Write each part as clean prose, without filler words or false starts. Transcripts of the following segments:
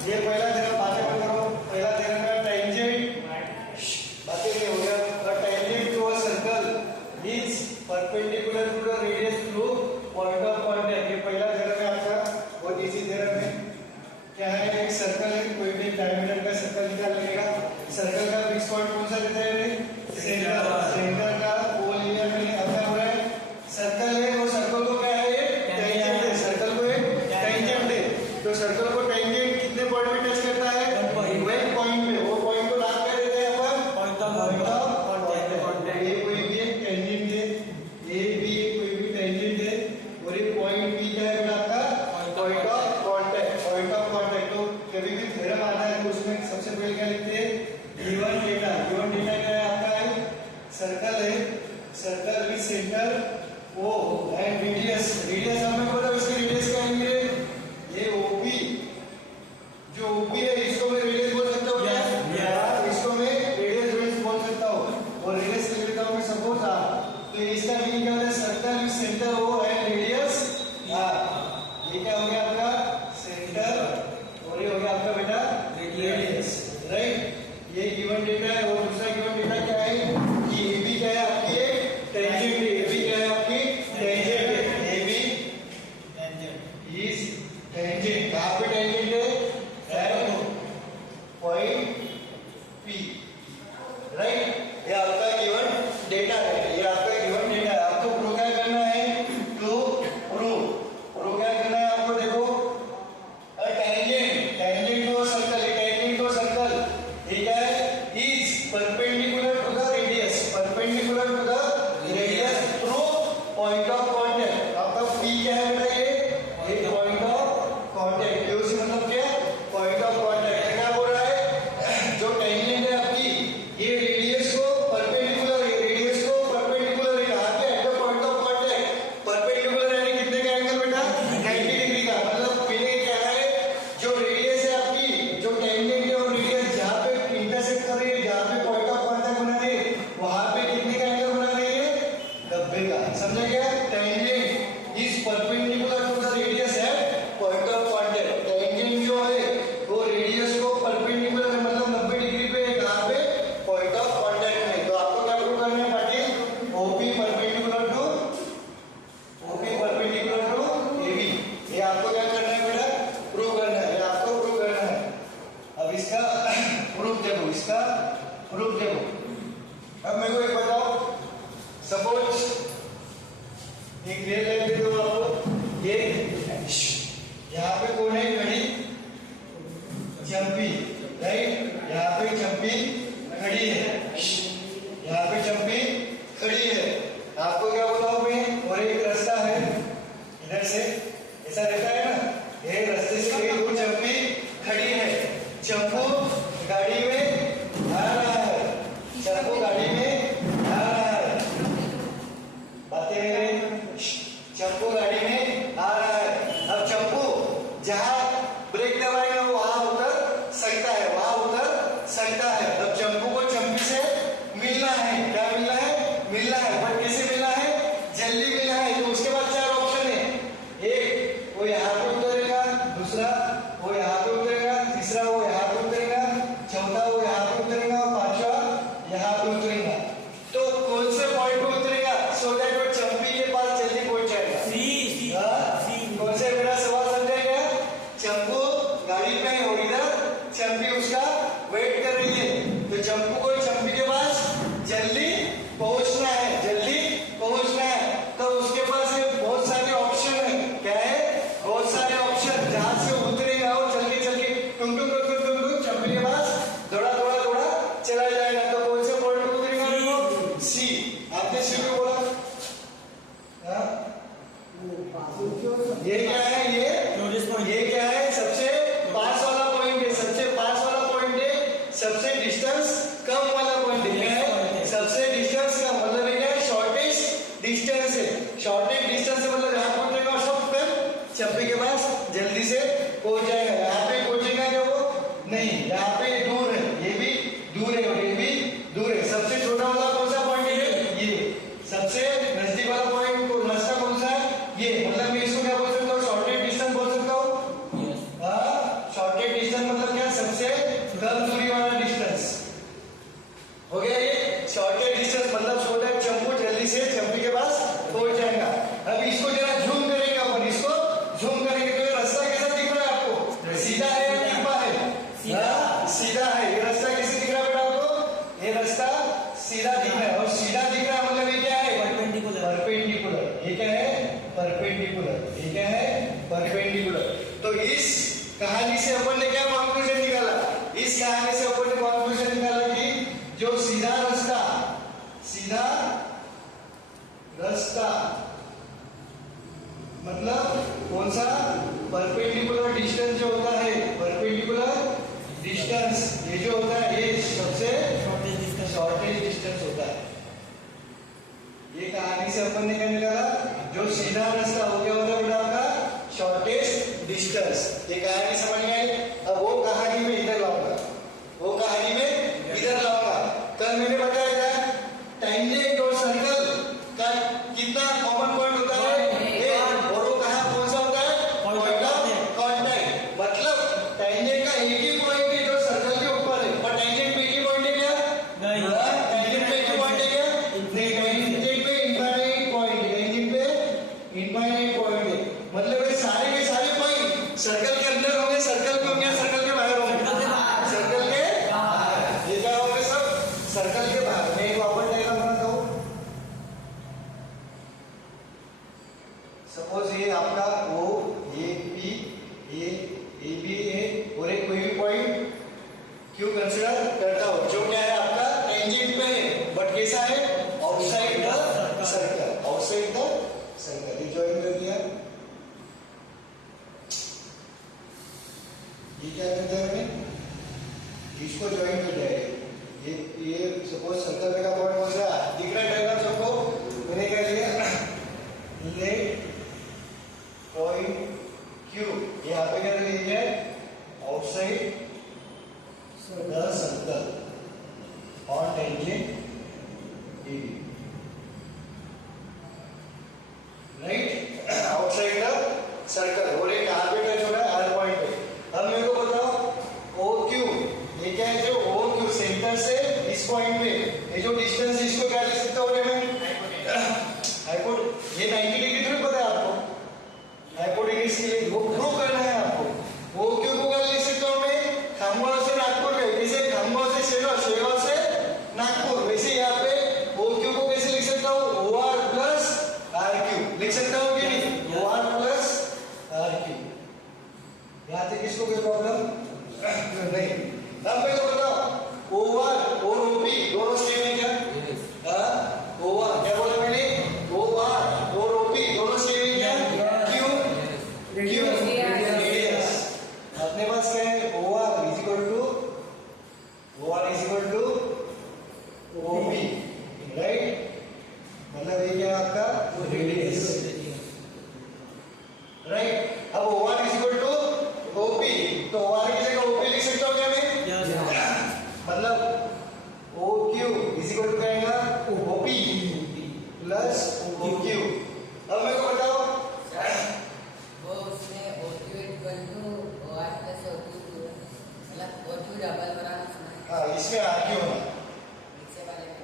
ये पहला थ्योरम बातें मत करो। पहला थ्योरम का टेंजेंट बातें नहीं हो गया। The tangent to a circle is perpendicular to the radius through point of contact. ये पहला थ्योरम है आपका, बहुत इजी थ्योरम है। क्या है, एक सर्कल है, कोई भी डायमीटर का सर्कल निकाल लेगा। सर्कल का फिक्स पॉइंट कौन सा देता है? सेंटर का वो लिया मैंने। अब क्या हो रहा है, सर्कल है, वो सर्कल को क्या है, टेंजेंट है। सर्कल को एक टेंजेंट है, तो सर्कल को टेंजेंट कितने पॉइंट में टच करता है? वन पॉइंट में। वो पॉइंट को नाम क्या देते हैं अपन? Point of contact. ये कोई भी एक टेंजेंट है, ये भी कोई भी टेंजेंट है, और ये पॉइंट बी क्या है आपका? Point of contact. Point of contact. तो कभी भी थ्योरम आता है तो उसमें सबसे पहले क्या लिखते हैं? Given data. गिवन डेटा क्या है आपका? है सर्कल है, circle with centre O and radius. Radius हमें बोला, इसकी रेडियस क्या है? ये ओपी, जो ओपी है इसको मैं रेडियस बोल सकता हूँ क्या? इसको मैं रेडियस बोल सकता हूँ, और रेडियस लिख देता हूँ मैं सपोज आर। तो इसका मीनिंग क्या है? Circle with centre O and radius R. ये क्या हो गया आपका? सेंटर, और ये हो गया आपका बेटा रेडियस, राइट? ये गिवन डेटा है। और दूसरा गिवन डेटा क्या है कि ए बी क्या है आपकी? टेंजेंट है। ए बी क्या है आपकी? टेंजेंट है। A B is tangent. कहाँ पे टेंजेंट है? Point P, right? ये आपका गिवन डेटा है। ये आपका गिवन डेटा है। आपको प्रूव क्या करना है? टू प्रूव क्या करना है आपको? देखो, tangent, tangent to a circle, tangent to a circle, ये क्या है? Is perpendicular to the radius, perpendicular to the radius through point of contact. आपका पी क्या है बेटा? ये पॉइंट ऑफ कांटेक्ट। ये उसी मतलब क्या? Point of contact. क्या बोल रहा है? जो टेंजेंट है आपकी, ये रेडियस को परपेंडिकुलर है, रेडियस को परपेंडिकुलर है। कहां पे? Eight the point of contact. Perpendicular यानी कितने का एंगल बेटा? 90 डिग्री का। मतलब पहले क्या है, जो रेडियस है आपकी, जो टेंजेंट है और रेडियस जहां पे इंटरसेक्ट कर रही है, जहां पे पॉइंट ऑफ कांटेक्ट बना रही है, वहां पे कितने का एंगल बना रही है? 90 का। समझा क्या? Tangent is perpendicular to the radius at point of contact. Tangent जो है वो रेडियस को परपेंडिकुलर है, मतलब 90 डिग्री पे है। कहां पे? पॉइंट ऑफ कांटेक्ट में। तो आपको क्या प्रूव करना है Patil? OP perpendicular to AB. ये आपको क्या करना है बेटा? प्रूव करना है। ये आपको प्रूव करना है। अब इसका प्रूफ देखो, इसका प्रूफ देखो। अब मेरे को एक बताओ, सपोज एक रियल लाइफ दे दो आपको। ये यहाँ पे कौन है? घड़ी, चंपी, राइट? यहाँ पे चंपी खड़ी है, यहाँ पे चंपी खड़ी है। आपको क्या बताऊं मैं? और एक रास्ता है इधर से, ऐसा रहता है ना, ये रास्ते से एक वो चंपी खड़ी है। चंपू गाड़ी में आ रहा है, चंपू गाड़ी में आ रहा है। बातें मेरे, चंपू गाड़ी में आ रहा है। अब चंपू जहां ब्रेक दबाएगा वहां उतर सकता है, वहां उतर सकता है। अब चंपू को चंपी से मिलना है। क्या मिलना है? मिलना है। बट कैसे मिलना है? जल्दी मिलना है। तो उसके बाद 4 ऑप्शन है। एक, वो यहाँ पे उतरेगा, दूसरा वो यहाँ पे उतरेगा, तीसरा वो यहाँ पे उतरेगा, चौथा वो यहाँ पे उतरेगा, और पांचवा यहाँ पे उतरेगा। तो कौन से पॉइंट पे उतरेगा सो दैट वो चंपी के पास जल्दी पहुंच जाएगा? कौन से? मेरा सवाल समझा क्या? चंपू गाड़ी पे है और इधर चंपी उसका वेट कर रही है। तो चंपू को चंपी के पास जल्दी पहुंचना है, जल्दी पहुंचना है। तो उसके पास बहुत सारे ऑप्शन है। क्या है? बहुत सारे ऑप्शन। जहां से उतरेगा और जल्दी जल्दी टुम टुम टुम टुम टुम चंपी के पास दौड़ा दौड़ा दौड़ा चला जाएगा। तो कौन से पॉइंट पे उतरेगा? सी। आपने सी क्यों बोला? ये क्या है? ये क्या है? सबसे पास वाला पॉइंट है, सबसे पास वाला पॉइंट है, सबसे डिस्टेंस कम वाला पॉइंट है। क्या है? सबसे डिस्टेंस कम, मतलब ये क्या है? शॉर्टेस्ट डिस्टेंस है। शॉर्टेस्ट डिस्टेंस है मतलब यहाँ पहुंचेगा और सब फिर चंपी के पास जल्दी से पहुंच जाएगा। यहाँ पे पहुंचेगा क्या वो? नहीं, यहाँ पे दूर है, ये भी दूर है और ये भी दूर है। सबसे छोटा वाला कौन सा पॉइंट है? ये। सबसे नजदीक वाला पॉइंट को रास्ता कौन सा है? ये। मतलब मैं इसको क्या बोल सकता हूँ? शॉर्टेस्ट डिस्टेंस बोल सकता हूँ। शॉर्टेस्ट डिस्टेंस सबसे कम दूरी वाला डिस्टेंस हो गया। ये शॉर्टेस्ट डिस्टेंस मतलब छोटा चंपू जल्दी से चंपी के पास पहुंच जाएगा। अब इसको जरा झूम करेंगे अपन, इसको झूम करेंगे तो ये रास्ता कैसा दिख रहा है आपको? सीधा है या टिप्पा है? सीधा है। ये रास्ता कैसे दिख रहा है बेटा आपको? ये रास्ता सीधा दिख रहा है, और सीधा दिख रहा है मतलब ये क्या है? परपेंडिकुलर। ये क्या है? परपेंडिकुलर। ये क्या है? परपेंडिकुलर। तो इस कहानी से अपन ने क्या कंक्लूजन निकाला? इस कहानी से अपन ने कंक्लूजन निकाला कि जो सीधा रास्ता मतलब कौन सा? परपेंडिकुलर डिस्टेंस जो होता है, परपेंडिकुलर डिस्टेंस ये जो होता है ये सबसे शॉर्टेस्ट डिस्टेंस होता है। ये कहानी से अपन ने क्या निकाला? जो सीधा रास्ता हो गया होता है बेटा आपका शॉर्टेस्ट डिस्टेंस। ये कहानी समझ में आई? अब वो कहानी में इधर लाऊंगा, वो कहानी में इधर लाऊंगा। कल मैंने बताया था टेंजेंट और सर्कल का कितना कॉमन पॉइंट होता है? और वो कहाँ कौन सा होता है? Point of contact. मतलब टेंजेंट का एक ही पॉइंट है जो सर्कल के ऊपर है, पर टेंजेंट पे एक ही पॉइंट है क्या? नहीं। टेंजेंट पे एक ही पॉइंट है क्या? नहीं। टेंजेंट पे इनफाइनाइट पॉइंट है, टेंजेंट पे इनफाइनाइट पॉइंट है। मतलब ये सारे के सारे पॉइंट सर्कल के अंदर होंगे, सर्कल के होंगे, सर्कल के बाहर होंगे? सर्कल के बाहर। ये क्या होंगे? सब सर्कल के बाहर। मैं एक वापस डायग्राम बनाता हूँ। सपोज ये आपका ओ ए बी ए बी है और एक कोई भी पॉइंट क्यू कंसीडर करता हो जो क्या है आपका टेंजेंट पे है, बट कैसा है? Outside the circle. Outside the circle. ये ज्वाइन कर दिया। ये क्या करते हैं हमें? इसको ज्वाइन कर दिया। ये सपोज सर्कल का पॉइंट कौन सा दिख रहा है? डायग्राम सबको मैंने क्या लिया? लेट पॉइंट क्यू यहाँ पे क्या लिखा है? Outside the circle on tangent AB, right? Outside the circle. और ये कहाँ पे टच हो रहा है? R पॉइंट पे। अब मेरे को बताओ OQ ये क्या है? जो OQ सेंटर से इस पॉइंट पे ये जो डिस्टेंस इसको क्या लिख सकता हूँ मैं? हाइपोटेन्यूज। ये 90 डिग्री थोड़ी पता है आपको? हाइपोटेन्यूज के लिए वो प्रूव करना है आपको। OQ को क्या लिख सकता हूँ मैं? खामगांव से नागपुर गए, जैसे खामगांव से शेगांव, शेगांव से नागपुर, वैसे यहाँ पे OQ को कैसे लिख सकता हूँ? OR प्लस RQ लिख सकता हूँ कि नहीं? OR plus RQ। यहाँ तक किसको कोई प्रॉब्लम नहीं? अब मेरे को बताओ OR और OP दोनों सेम है क्या? OR क्या बोला मैंने? OR और OP दोनों सेम है क्या? क्यों? रेडियस। अपने पास क्या है? OR is equal to OP, right? मतलब ये क्या है आपका? Radius, right? अब OR is equal to OP, तो OR की जगह OP लिख सकता हूँ क्या मैं? मतलब OQ इज इक्वल टू क्या आएगा? OP plus OQ। अब मेरे को बताओ वो उसमें OQ equal to OR plus OQ मतलब OQ डबल बनाना सुना है। हाँ, इसमें RQ होना, नीचे वाले में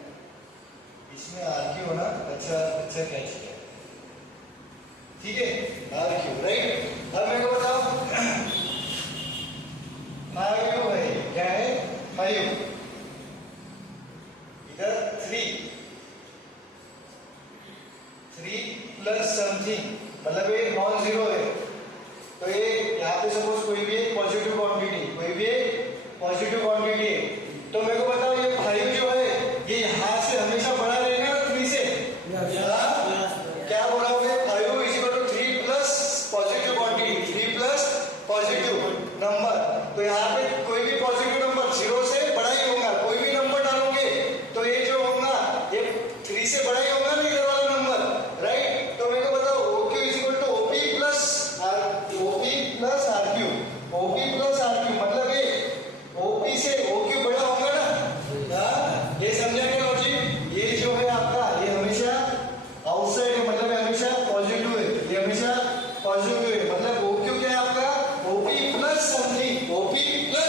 इसमें RQ होना। अच्छा कैच किया, ठीक है? RQ, right? अब मेरे को बताओ 5 है, क्या है? 5 इधर 3 प्लस समथिंग मतलब ये नॉन जीरो है। तो ये यहाँ पे सपोज कोई भी एक पॉजिटिव क्वांटिटी है, तो मेरे को बताओ ये 5 जो है ये यहाँ से हमेशा बड़ा रहेगा ना 3 से? क्या बोला हुआ? 5 is equal to 3 plus positive quantity, 3 plus positive number. तो यहाँ पे कोई भी पॉजिटिव नंबर 0 से बड़ा ही होगा। कोई भी नंबर डालोगे तो ये जो होगा ये 3 से बड़ा ही होगा ना इधर वाला नंबर, राइट? तो मेरे को बताओ OQ is equal to OP plus RQ। OP plus RQ मतलब ये OP से OQ बड़ा होगा ना? ये समझा क्या लॉजिक? ये जो है आपका ये हमेशा आउटसाइड है, मतलब हमेशा पॉजिटिव है। ये हमेशा पॉजिटिव है, मतलब OQ क्या है आपका? OP plus something, OP plus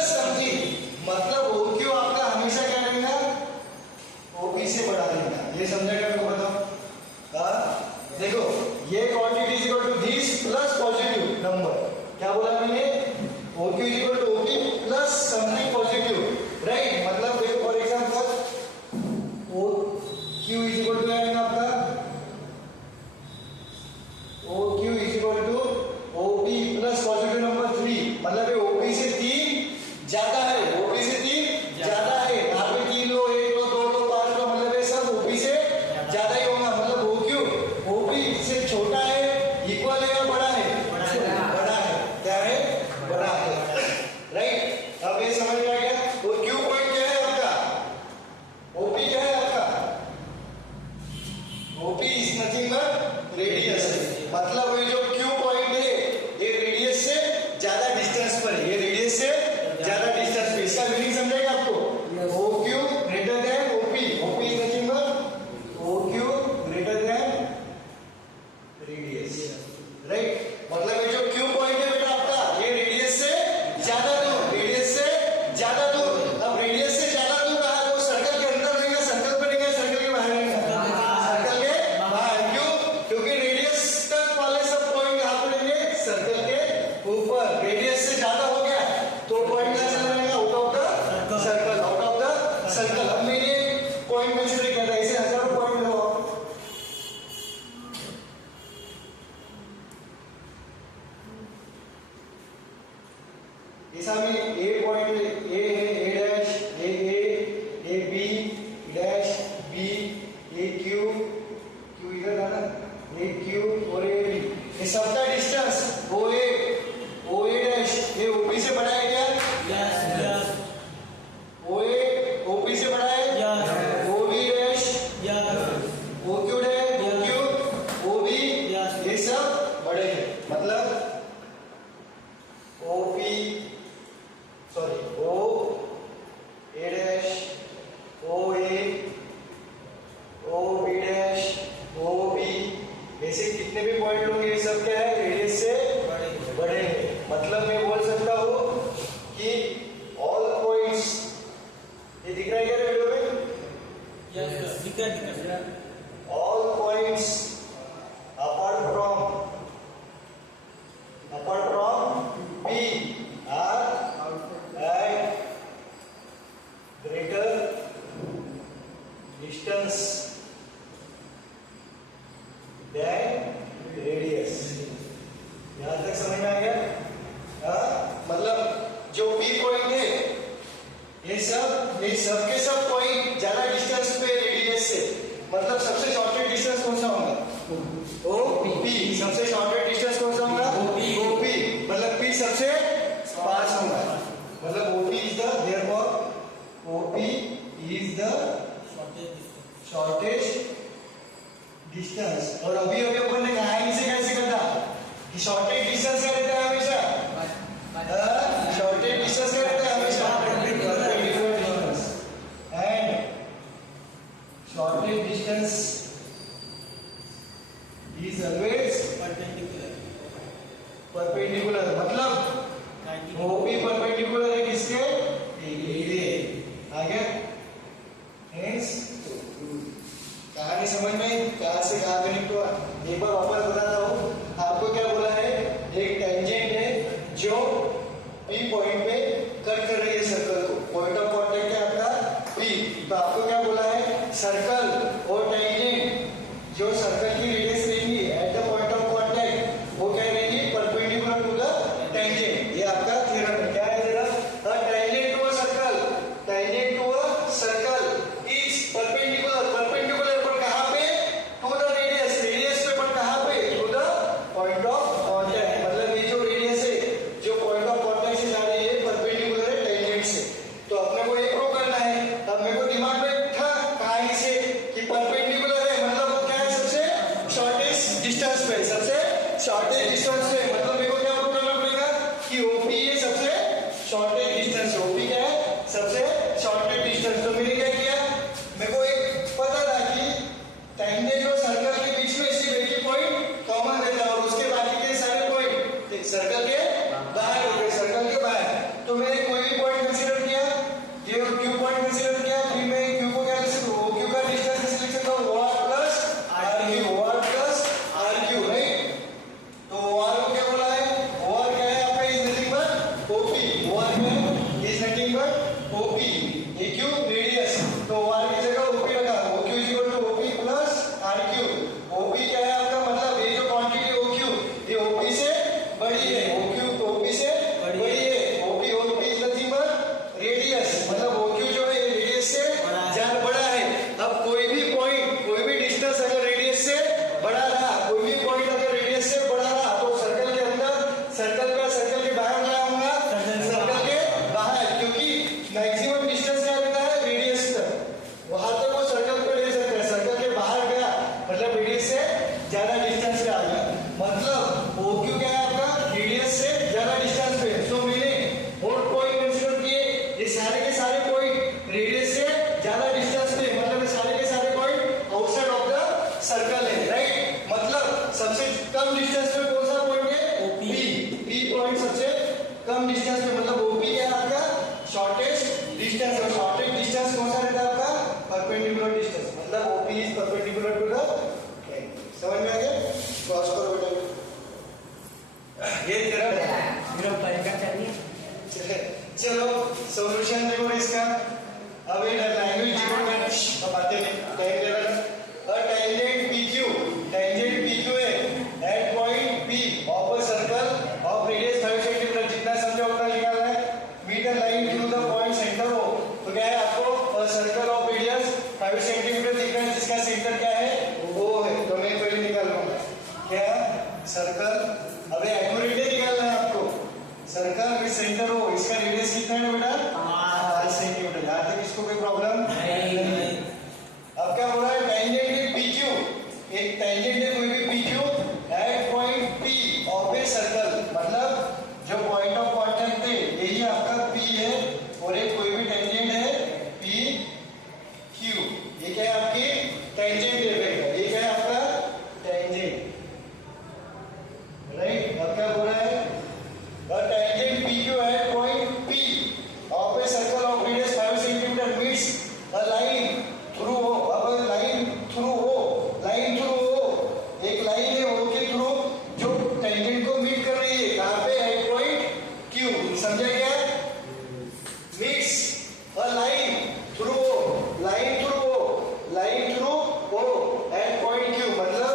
ज्यादा दूर, रेडियस से ज्यादा दूर। अब रेडियस से ज्यादा दूर कहा तो सर्कल के अंदर रहेगा, सर्कल पे रहेगा, सर्कल के बाहर रहेगा, सर्कल के बाहर। क्यों? क्योंकि रेडियस तक वाले सब पॉइंट कहां पे रहेंगे? सर्कल के ऊपर। रेडियस से ज्यादा हो गया तो पॉइंट कहां चला जाएगा? Out of the circle, out of the circle. अब मैंने पॉइंट कंसीडर किया था, ऐसे हजारों पॉइंट लो। ऐसा में ए पॉइंट ए है, A dash, A B dash, B, A Q, Q इधर था ना, ए क्यू और ए बी, ये सबका डिस्टेंस ओ ए डैश, ये ओपी से बड़ा है क्या? यस ओ ए ओपी से बड़ा है? O B dash, O Q dash, O Q, O B, ये सब बड़े हैं। मतलब O P sorry O A dash, O A, O B dash, O B, ऐसे कितने भी पॉइंट होंगे ये सब क्या है? रेडियस से बड़े हैं। मतलब मैं बोल सकता हूँ कि ऑल पॉइंट्स, ये दिख रहा है क्या वीडियो में? यस दिख रहा All points apart from P are at greater distance than radius. यहाँ तक समझ में आ गया? मतलब जो P पॉइंट है ये सब के सब पॉइंट ज्यादा डिस्टेंस पे रेडियस से, मतलब सबसे शॉर्टेस्ट डिस्टेंस कौन सा होगा? O P. सबसे शॉर्टेस्ट डिस्टेंस कौन सा होगा? O P. मतलब पी सबसे पास होगा, मतलब O P is the therefore O P is the shortest distance. और अभी अपन ने कहा इसे कैसे करना कि शॉर्टेस्ट डिस्टेंस क्या रहता है हमेशा? शॉर्टेस्ट डिस्टेंस क्या रहता है हमेशा? And shortest distance is always perpendicular। मतलब OP perpendicular है किसके? ए। आगे hence कहानी समझ में कहां से कहां कनेक्ट हुआ? एक बार वापस बताता हूँ आपको। क्या बोला है? एक टेंजेंट है जो P पॉइंट पे कट कर रही है सर्कल को। पॉइंट ऑफ कांटेक्ट है आपका P। तो आपको क्या बोला है? सर्कल और टेंजेंट जो सर्कल की रेडियस रहेंगी at the point of contact, वो क्या रहेंगी? Perpendicular to the tangent. ये आपका थ्योरम है। क्या है जरा? Tangent to a circle is perpendicular पर कहां पे? टू द रेडियस पे, पर कहां पे? To the point of contact. मतलब ये जो रेडियस है जो पॉइंट ऑफ कांटेक्ट से जा रही है परपेंडिकुलर है टेंजेंट से। तो अपने को ये प्रूव करना है। अब मेरे को दिमाग में था कहानी से कि परपेंडिकुलर है मतलब क्या है? सबसे शॉर्टेस्ट डिस्टेंस पे, सबसे शॉर्टेस्ट डिस्टेंस पे। मतलब मेरे को क्या प्रूव करना पड़ेगा कि ओपी है सबसे शॉर्टेस्ट डिस्टेंस। ओपी क्या है? सबसे शॉर्टेस्ट डिस्टेंस। तो मैंने क्या किया? मेरे को एक पता था कि टेंजेंट और सर्कल के बीच में सिर्फ एक ही पॉइंट कॉमन रहता है और उसके बाकी के सारे पॉइंट सर्कल के बाहर हो गए, सर्कल के बाहर। तो मैंने कोई भी पॉइंट कंसीडर किया, ये क्यू पॉइंट कंसीडर किया, फिर मैं क्यू को क्या लिख सकता हूँ? क्यू का डिस्टेंस कैसे लिख सकता हूँ? OR plus RQ, right? तो OR को क्या बोला है? OR क्या है आपका? Is nothing but OP। OR क्या है? Is nothing but OP। AQ radius, तो OR की जगह OP लगा। OQ is equal to OP plus RQ। OP क्या है आपका? मतलब ये जो क्वांटिटी OQ ये OP से बड़ी है। OP से बड़ी है। OP is nothing but radius, मतलब OQ जो है रेडियस से ज्यादा बड़ा है। अब कोई भी पॉइंट, कोई भी डिस्टेंस अगर रेडियस से बड़ा रहा, कोई भी पॉइंट अगर रेडियस से बड़ा रहा तो सर्कल के अंदर, सर्कल के बाहर क्या होगा? सर्कल के बाहर, क्योंकि मैक्सिमम डिस्टेंस क्या रहता है? रेडियस तक, वहां तक वो सर्कल पे रह सकता है। सर्कल के बाहर गया मतलब रेडियस से ज्यादा डिस्टेंस पे आ गया। मतलब OQ क्या है आपका? रेडियस से ज्यादा डिस्टेंस पे। तो मैंने और पॉइंट कंसीडर किए, ये सारे के सारे पॉइंट रेडियस से ज्यादा डिस्टेंस पे, मतलब ये सारे के सारे point outside of the circle है, राइट? मतलब सबसे कम डिस्टेंस पे कौन सा पॉइंट है? P पॉइंट सबसे कम डिस्टेंस पे, मतलब शॉर्टेस्ट डिस्टेंस, और शॉर्टेस्ट डिस्टेंस कौन सा रहता है आपका? परपेंडिकुलर डिस्टेंस, मतलब OP is perpendicular to the line. समझ में आ गया? क्रॉस करो बेटा, ये तेरा मेरा परीक्षा चाहिए। चलो सॉल्यूशन देखो इसका। अब ये लैंग्वेज डिकोड करना अब आते हैं टेंजेंट PQ है at point P of a circle of radius 5 centimetre, जितना समझा उतना निकालना है। Metre line through the point centre हो, तो क्या है आपको सर्कल ऑफ रेडियस 5 सेंटीमीटर दिख रहा है, जिसका सेंटर क्या है? O है। तो मैं पहले निकाल लूंगा क्या सर्कल, अबे एक्यूरेट निकालना है आपको। सर्कल विद सेंटर हो, इसका रेडियस कितना है बेटा? 5 सेंटीमीटर। यहाँ तक इसको कोई प्रॉब्लम नहीं। अब क्या हो रहा है? टेंजेंट है PQ, एक टेंजेंट है कोई भी PQ at point P of a circle, मतलब जो पॉइंट ऑफ कांटेक्ट थे यही आपका P है, और एक कोई भी टेंजेंट है PQ। ये क्या है? आपकी टेंजेंट है बेटा, ये क्या है आपका? Tangent, right. अब क्या हो रहा है? The tangent PQ at point P of a circle of radius 5 centimeter meets a line through O। अब line through O, एक लाइन है O के थ्रू जो टेंजेंट को मीट कर रही है, कहाँ पे? At point Q। समझा क्या? Meets a line through O at point Q, मतलब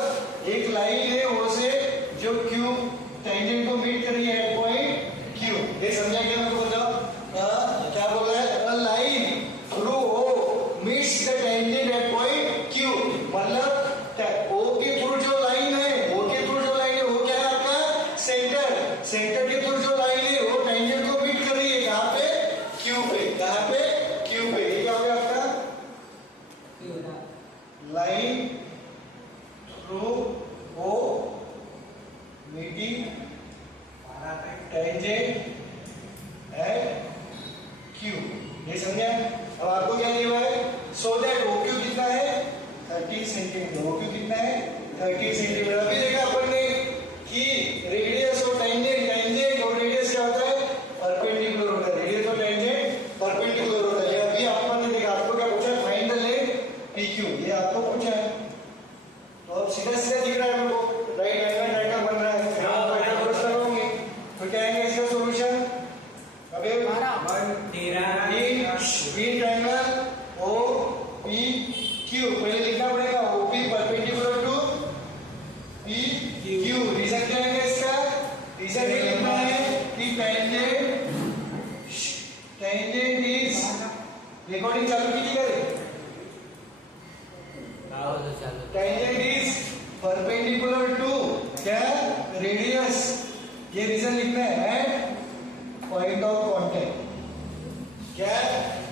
एक लाइन है O से जो Q टेंजेंट को मीट कर रही है एट पॉइंट Q। ये समझा क्या? मैं बोल रहा हूँ क्या बोल रहा है? अ line through O meets the tangent at point Q, मतलब O के थ्रू जो लाइन है, वो क्या है आपका? सेंटर के थ्रू जो लाइन है वो टेंजेंट को मीट कर रही है, कहाँ पे? Q पे। कहाँ पे? Q पे। ये क्या हो गया आपका? Line through O meeting tangent at Q। ये समझा? अब आपको क्या दिया है? सो दैट OQ कितना है? 30 सेंटीमीटर। OQ कितना है? 30 सेंटीमीटर। अभी देखा अपन ने कि रेडियस और टेंजेंट और रेडियस क्या होता है? परपेंडिकुलर होता है। रेडियस और टेंजेंट परपेंडिकुलर होता है। अभी अपन ने देखा, आपको क्या पूछा है? फाइंड द लेंथ PQ, ये आपको पूछा है। तो अब सीधा दिख रहा है हमको, राइट एंगल ट्रायंगल बन रहा है, तो क्या है इसका सॉल्यूशन? अबे बीन ट्रायंगल OPQ पहले लिखना पड़ेगा। OP perpendicular to PQ। Reason क्या है इसका? रीजन ये लिखना है कि टेंजेंट इज, रिकॉर्डिंग चालू कीजिए करे, टेंजेंट इज परपेंडिकुलर टू क्या? रेडियस। ये रीजन लिखना है एट पॉइंट ऑफ कांटेक्ट। क्या?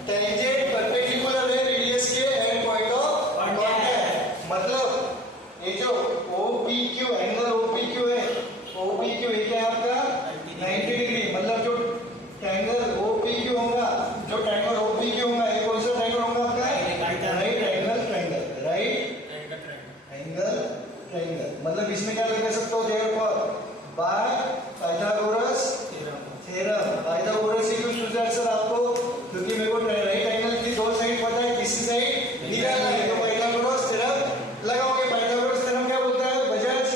टेंजेंट परपेंडिकुलर है रेडियस के एट पॉइंट ऑफ कांटेक्ट, मतलब ये जो OPQ एंगल OPQ है, OPQ ये क्या है आपका? 90 डिग्री, मतलब जो ट्रायंगल OPQ होगा, ये कौन सा ट्रायंगल होगा आपका? राइट एंगल ट्रायंगल, मतलब इसमें क्या लगा सकते हो? Therefore by Pythagoras theorem. Pythagoras से क्यों पूछा सर आपको? क्योंकि मेरे को राइट एंगल की दो साइड पता है, किसी साइड निकालना है, तो पाइथागोरस थ्योरम लगाओगे। पाइथागोरस थ्योरम क्या बोलता है Bajaj?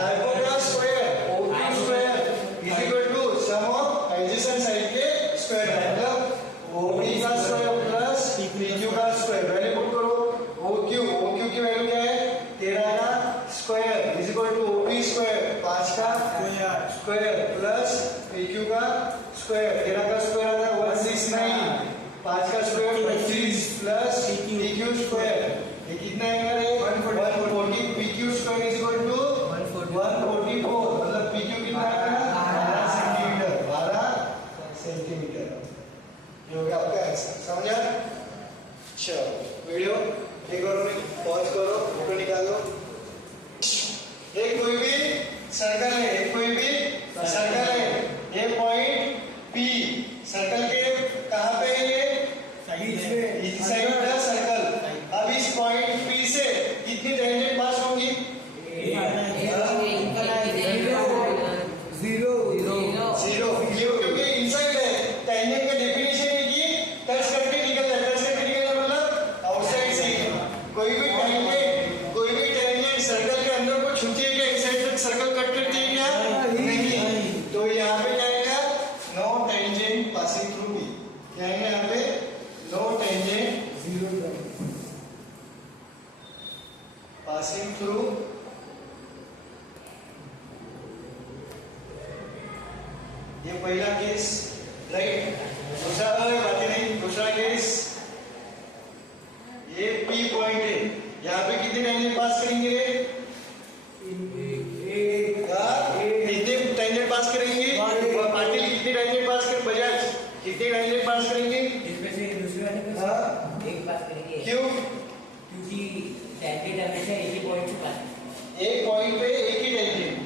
Hypotenuse square OQ square is equal to sum of adjacent side के स्क्वायर, मतलब OP का स्क्वायर प्लस PQ का स्क्वायर। वैल्यू पुट करो। OQ की वैल्यू क्या है? 13 का square is equal to OP square 5 का स्क्वायर प्लस PQ का स्क्वायर। 13 का स्क्वायर आता है 169, 5 का स्क्वायर 25 प्लस PQ स्क्वायर। ये कितना एंगल है? 140। PQ square is equal to 144, मतलब PQ कितना आएगा? 12 सेंटीमीटर। ये हो गया आपका आंसर। समझा? चलो वीडियो एक बार पॉज करो, फोटो निकालो। एक कोई भी सर्कल है, ये पॉइंट P सर्कल के कहाँ पे है? ये इस साइड का सर्कल। अब इस पॉइंट P से कितनी टेंजेंट पास होंगी? जीरो, क्योंकि इनसाइड है। टेंजेंट का डेफिनेशन पासिंग थ्रू बी, क्या है यहाँ पे no tangent zero passing through ये पहला केस राइट। दूसरा बातें नहीं, दूसरा केस ये पी पॉइंट है, यहाँ पे कितने टेंजेंट पास करेंगे, कितने टेंजेंट पास करेंगे, और पाटिल कितने टेंजेंट पास कर, बजाज कितने टेंजेंट पास करेंगे, इसमें से दूसरे वाले में हाँ? एक पास करेंगे। क्यों? क्योंकि टेंजेंट हमेशा एक ही पॉइंट से पास करते हैं। एक पॉइंट पे एक ही टेंजेंट,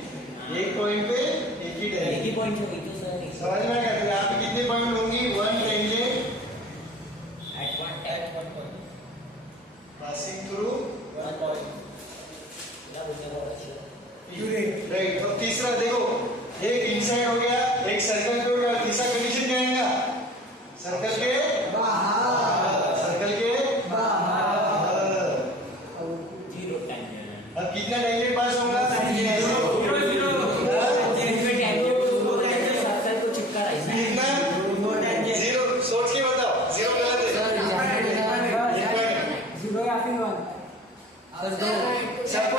एक पॉइंट पे एक ही एक ही टेंजेंट, पॉइंट से हुई तो सर समझ में आया? यहाँ पे कितने पॉइंट होंगी, one tangent at one point passing through one point ना बोलने वाला यूनिट राइट। और तीसरा देखो, एक इनसाइड हो गया, एक सर्कल पे हो गया, और तीसरा कंडीशन क्या आएगा, सर्कल के बाहर सर्कल के बाहर। Zero tangent. अब कितना टेंजेंट पास होगा, सर्कल को चिपका रहा है कितना, जीरो, सोच के बताओ, जीरो गलत है, जीरो या फिर वन सबको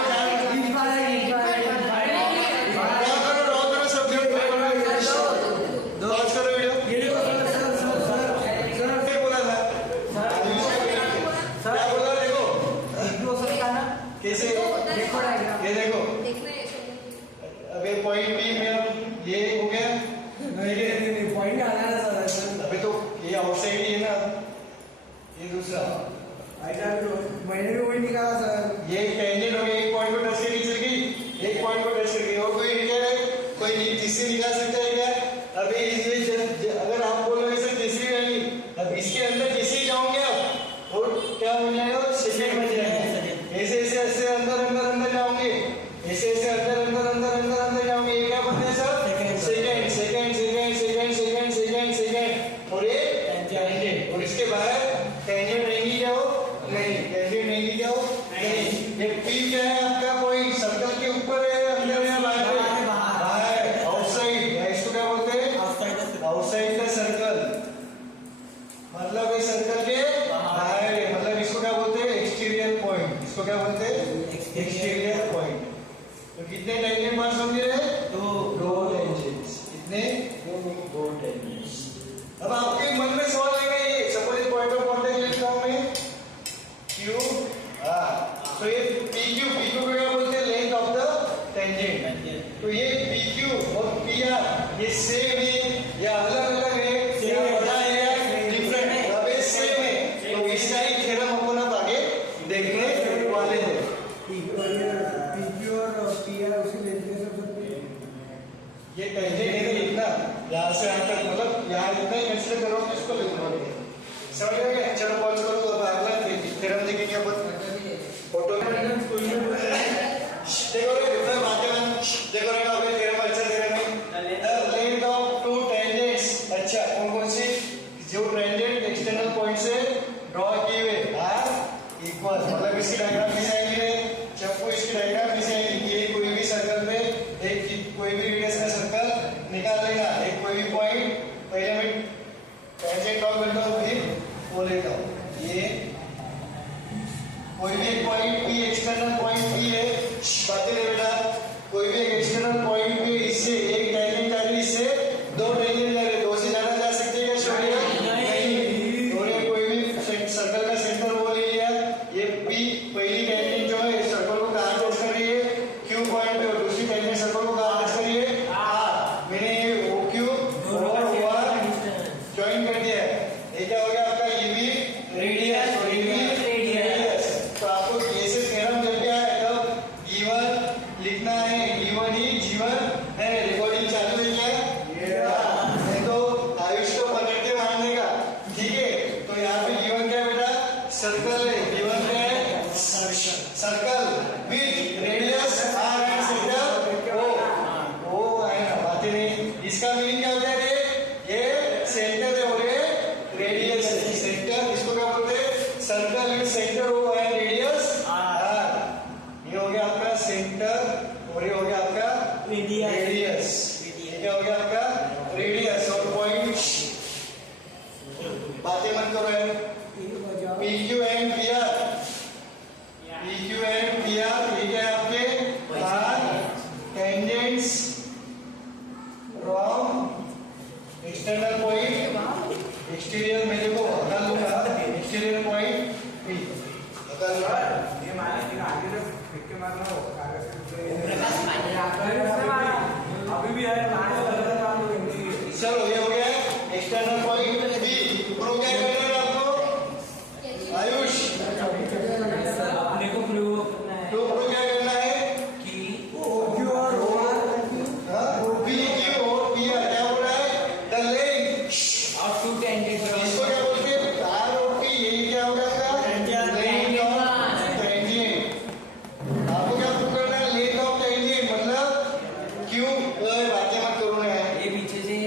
ड्रॉ करो सब वीडियो क्या बोला था, क्या बोला, देखो कैसे, ये देखो अबे पॉइंट बी में ये हो गया, पॉइंट आना है सर। अबे तो ये आउटसाइड ही है ना, ये दूसरा मैंने भी वही निकाला सर। ये टेंजेंट हो गया, एक पॉइंट को टच करके चल गई, एक पॉइंट को टच करके, और कोई क्या है, कोई तीसरी निकाल सकता है क्या, अभी इसमें अगर आप बोलोगे सर तीसरी नहीं, अब इसके अंदर जैसे ही जाओगे आप और क्या बन जाएगा, सेकेंड बन जाएगा, ऐसे ऐसे ऐसे अंदर अंदर अंदर जाओगे, ऐसे ऐसे अंदर अंदर अंदर अंदर अंदर जाओगे, ये क्या बनते हैं sir, second second second second second second second, और ये टेंजेंट, और इसके बाहर टेंजेंट रहेंगी क्या हो, नहीं टेंजेंट रहेंगी क्या हो, नहीं। ये पी क्या है आपका, कोई सर्कल के ऊपर है, अंदर है, बाहर है, बाहर आउटसाइड, इसको क्या बोलते हैं, आउटसाइड का सर्कल, मतलब ये सर्कल के बाहर है, मतलब इसको क्या बोलते हैं, एक्सटीरियर पॉइंट, इसको क्या बोलते हैं, एक्सटीरियर पॉइंट। तो कितने टेंजेंट पास होंगे, दो टेंजेंट्स, कितने, दो टेंजेंट्स। अब आपके मन में सवाल आएगा, ये सपोज पॉइंट ऑफ कांटेक्ट लिखता हूं मैं क्यू, तो ये PQ, PQ को क्या बोलते हैं, लेंथ ऑफ द टेंजेंट। तो ये PQ और PR ये सेम है या अलग अलग है, या बड़ा है या डिफरेंट है, अब ये सेम है, तो इसका ही थ्योरम अपन अब आगे देखने वाले हैं। पीक्यू और पीआर उसी लेंथ के सब ये टेंजेंट है इतना, यहाँ से यहाँ तक, मतलब यहाँ इतना ही कंसीडर करो कि इसको लिखना है, समझ में गया? चलो पॉज करो, अब अगला थ्योरम देखेंगे अपन, फोटो देखो रे, कितना बातें बन, देखो रे आपने थ्योरम अच्छा थ्योरम है, लेंथ ऑफ टू टेंजेंट्स, अच्छा कौन कौन सी, जो टेंजेंट एक्सटर्नल पॉइंट से ड्रॉ किए हुए आर इक्वल, मतलब इसकी डायग्राम कैसे आएगी, जब कोई इसकी डायग्राम कैसे आएगी, ये कोई भी सर्कल पे एक कोई भी रेडियस का सर्कल निकाल लेगा, एक कोई भी पॉइंट, पहले मैं टेंजेंट ड्रॉ करता हूँ, फिर वो लेता हूँ, ये कोई भी एक point P, external point P है, बातें ले बेटा, कोई भी एक एक्सटर्नल पॉइंट पे इससे एक टेंजेंट जा रही, इससे दो टेंजेंट जा रहे, दो से ज्यादा जा सकते हैं क्या शौर्य, नहीं, तो ये कोई भी सर्कल का सेंटर वो ले लिया, ये पी पहली टेंजेंट जो है सर्कल को कहाँ टच कर रही है, क्यू पॉइंट पे, और दूसरी टेंजेंट सर्कल को कहाँ टच कर रही है, आर, मैंने ये ओ क्यू और ज्वाइन कर दिया है, ये क्या हो गया आपका, ये भी रेडियस और ये भी रेडियस। तो आपको ऐसे थ्योरम जब भी आए तब E1 लिखना है, E1 ही जीवन है, रिकॉर्डिंग चालू है क्या, नहीं तो आयुष को पकड़ते मारने का, ठीक है। तो यहाँ पे E1 क्या है बेटा, सर्कल है, E1 क्या है, circle with radius R and centre O है ना, बातें नहीं, इसका मीनिंग क्या होता है, ये सेंटर है और ये रेडियस है, सेंटर इसको क्या बोलते हैं, circle with centre O and radius R, ये हो गया आपका सेंटर और ये हो गया आपका रेडियस, ये क्या हो गया आपका रेडियस, और पॉइंट एक्सटीरियर में देखो हटा लूंगा एक्सटीरियर पॉइंट बी हटा लूंगा ये मारा कि आगे तक फेंक के मारना हो कागज पे प्रकाश पानी अभी भी है चलो ये हो गया एक्सटर्नल पॉइंट बी प्रूव क्या करना है आपको आयुष अपने को प्रूव करना है तो प्रूव क्या करना है कि OQ और OR बी क्यू और पी आर क्या बोल रहा है द लेंथ और टू टेंजेंट इसको क्या बोलते हैं आर और पी यही क्या होगा लेंथ ऑफ टेंजेंट आपको क्या प्रूव करना है लेंथ ऑफ टेंजेंट मतलब क्यू बातें मत करो ना ये पीछे से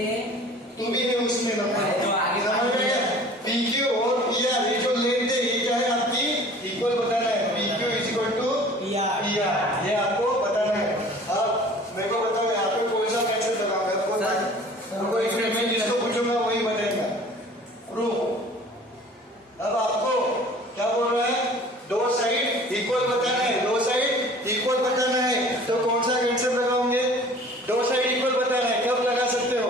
तू भी है उसमें नंबर जो आगे समझ में गया PQ और PR ये जो लेंथ है ये क्या है आपकी इक्वल बताना है PQ is equal to PR ये आपको बताना है अब मेरे को बताओ यहाँ पे कौन सा मेथड बताऊंगा आपको एक्सपेरिमेंट जिसको पूछूंगा वही बताएगा प्रूफ अब आपको क्या बोल रहा है दो साइड इक्वल बताना है दो साइड इक्वल बताना है तो कौन सा कंसेप्ट लगाओगे दो साइड इक्वल बताना है कब लगा सकते हो